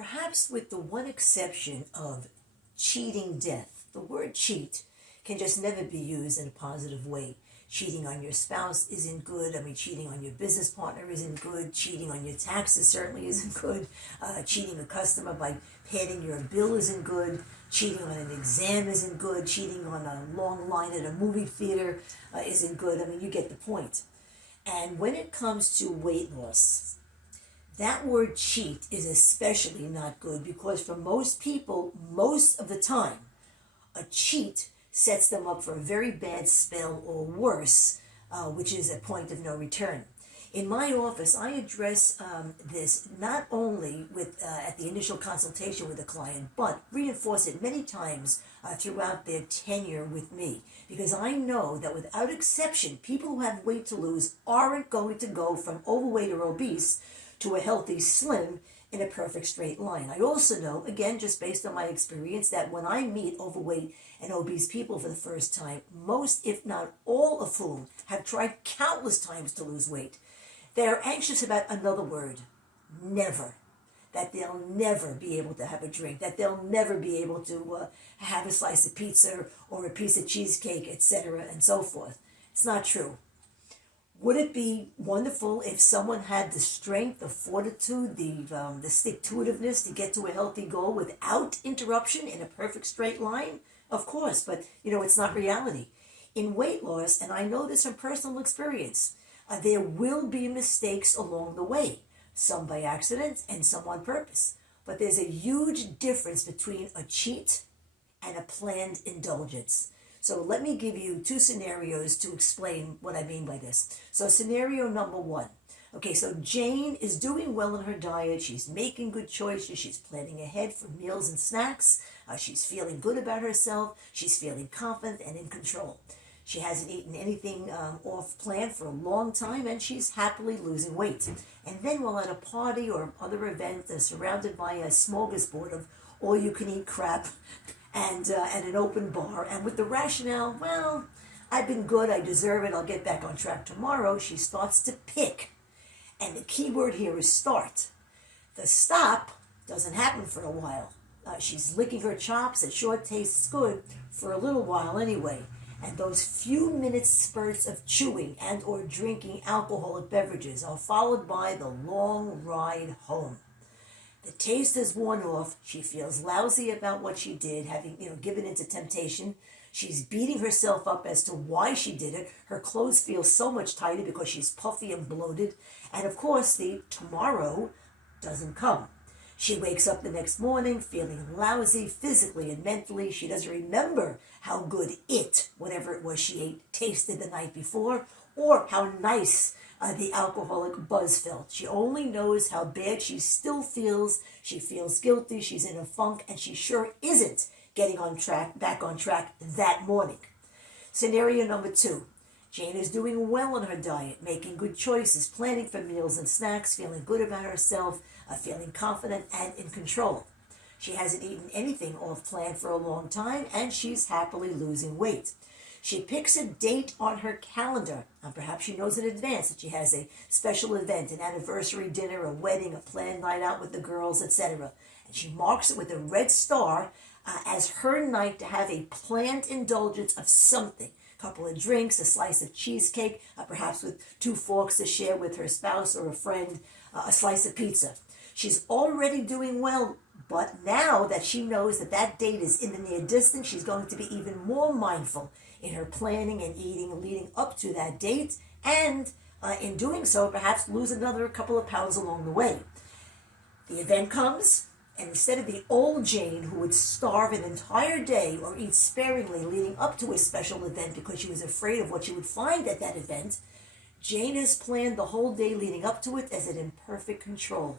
Perhaps with the one exception of cheating death. The word cheat can just never be used in a positive way. Cheating on your spouse isn't good. Cheating on your business partner isn't good. Cheating on your taxes certainly isn't good. Cheating a customer by padding your bill isn't good. Cheating on an exam isn't good. Cheating on a long line at a movie theater isn't good. You get the point. And when it comes to weight loss, that word cheat is especially not good because for most people, most of the time, a cheat sets them up for a very bad spell or worse, which is a point of no return. In my office, I address this not only with at the initial consultation with a client, but reinforce it many times throughout their tenure with me. Because I know that without exception, people who have weight to lose aren't going to go from overweight or obese to a healthy slim in a perfect straight line. I also know, again, just based on my experience, that when I meet overweight and obese people for the first time, most, if not all of whom, have tried countless times to lose weight, they're anxious about another word, never. That they'll never be able to have a drink, that they'll never be able to have a slice of pizza or a piece of cheesecake, etc., and so forth. It's not true. Would it be wonderful if someone had the strength, the fortitude, the stick-to-itiveness to get to a healthy goal without interruption in a perfect straight line? Of course, but it's not reality. In weight loss, and I know this from personal experience, there will be mistakes along the way, some by accident and some on purpose. But there's a huge difference between a cheat and a planned indulgence. So let me give you two scenarios to explain what I mean by this. So scenario number one. Okay, so Jane is doing well in her diet. She's making good choices. She's planning ahead for meals and snacks. She's feeling good about herself. She's feeling confident and in control. She hasn't eaten anything off plan for a long time, and she's happily losing weight. And then while at a party or other event, surrounded by a smorgasbord of all-you-can-eat crap, and at an open bar, and with the rationale, well, I've been good, I deserve it, I'll get back on track tomorrow, she starts to pick. And the key word here is start. The stop doesn't happen for a while. She's licking her chops, it sure tastes good for a little while anyway. And those few minutes spurts of chewing and or drinking alcoholic beverages are followed by the long ride home. The taste is worn off. She feels lousy about what she did, having given into temptation. She's beating herself up as to why she did it. Her clothes feel so much tighter because she's puffy and bloated. And of course, the tomorrow doesn't come. She wakes up the next morning feeling lousy physically and mentally. She doesn't remember how good whatever it was she ate, tasted the night before, or how nice the alcoholic buzz felt. She only knows how bad she still feels. She feels guilty, she's in a funk, and she sure isn't getting back on track that morning. Scenario number two. Jane is doing well on her diet, making good choices, planning for meals and snacks, feeling good about herself, feeling confident and in control. She hasn't eaten anything off plan for a long time, and she's happily losing weight. She picks a date on her calendar, and perhaps she knows in advance that she has a special event, an anniversary dinner, a wedding, a planned night out with the girls, etc. And she marks it with a red star as her night to have a planned indulgence of something. A couple of drinks, a slice of cheesecake, perhaps with 2 forks to share with her spouse or a friend, a slice of pizza. She's already doing well, but now that she knows that that date is in the near distance, she's going to be even more mindful in her planning and eating leading up to that date, and in doing so, perhaps lose another couple of pounds along the way. The event comes, and instead of the old Jane who would starve an entire day or eat sparingly leading up to a special event because she was afraid of what she would find at that event, Jane has planned the whole day leading up to it as an imperfect control,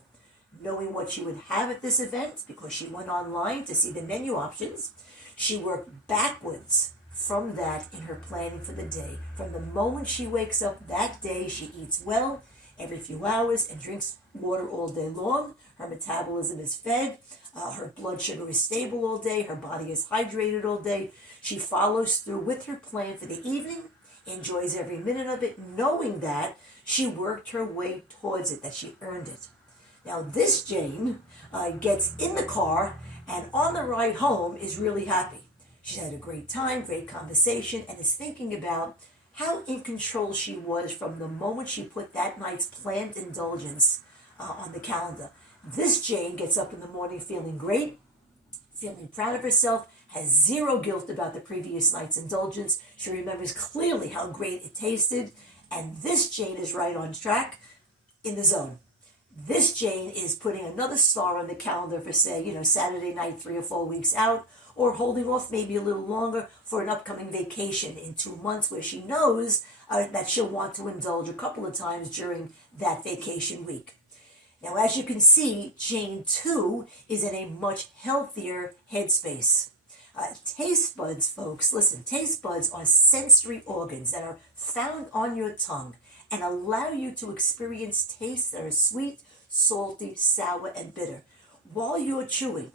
knowing what she would have at this event because she went online to see the menu options. She worked backwards from that in her planning for the day. From the moment she wakes up that day, she eats well every few hours and drinks water all day long. Her metabolism is fed. Her blood sugar is stable all day. Her body is hydrated all day. She follows through with her plan for the evening, enjoys every minute of it, knowing that she worked her way towards it, that she earned it. Now this Jane gets in the car and on the ride home is really happy. She's had a great time, great conversation, and is thinking about how in control she was from the moment she put that night's planned indulgence on the calendar. This Jane gets up in the morning feeling great, feeling proud of herself, has zero guilt about the previous night's indulgence. She remembers clearly how great it tasted, and this Jane is right on track, in the zone. This Jane is putting another star on the calendar for, say, Saturday night 3 or 4 weeks out, or holding off maybe a little longer for an upcoming vacation in 2 months where she knows that she'll want to indulge a couple of times during that vacation week. Now, as you can see, Jane 2 is in a much healthier headspace. Taste buds, folks, listen, taste buds are sensory organs that are found on your tongue and allow you to experience tastes that are sweet, salty, sour, and bitter. While you're chewing,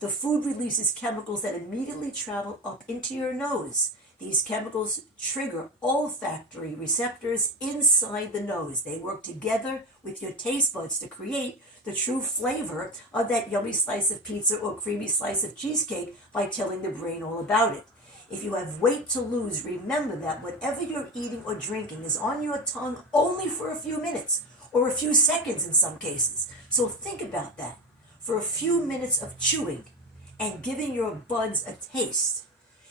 the food releases chemicals that immediately travel up into your nose. These chemicals trigger olfactory receptors inside the nose. They work together with your taste buds to create the true flavor of that yummy slice of pizza or creamy slice of cheesecake by telling the brain all about it. If you have weight to lose, remember that whatever you're eating or drinking is on your tongue only for a few minutes or a few seconds in some cases. So think about that. For a few minutes of chewing and giving your buds a taste,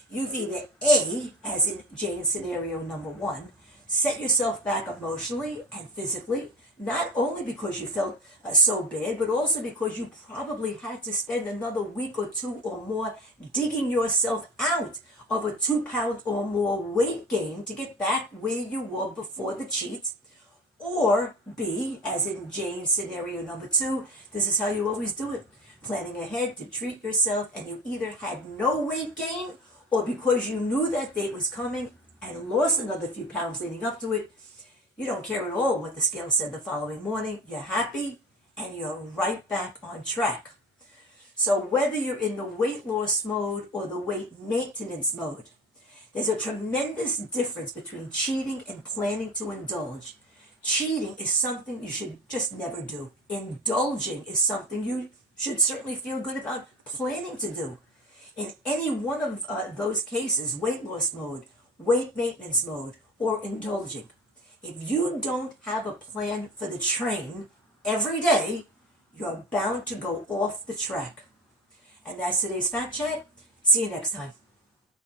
you've either A, as in Jane's scenario number 1, set yourself back emotionally and physically, not only because you felt so bad, but also because you probably had to spend another week or 2 or more digging yourself out of a 2-pound or more weight gain to get back where you were before the cheat. Or B, as in Jane's scenario number 2, this is how you always do it. Planning ahead to treat yourself, and you either had no weight gain, or because you knew that date was coming and lost another few pounds leading up to it, you don't care at all what the scale said the following morning. You're happy and you're right back on track. So whether you're in the weight loss mode or the weight maintenance mode, there's a tremendous difference between cheating and planning to indulge. Cheating is something you should just never do. Indulging is something you should certainly feel good about planning to do. In any one of those cases, weight loss mode, weight maintenance mode, or indulging, if you don't have a plan for the train every day, you're bound to go off the track. And that's today's Fat Chat. See you next time.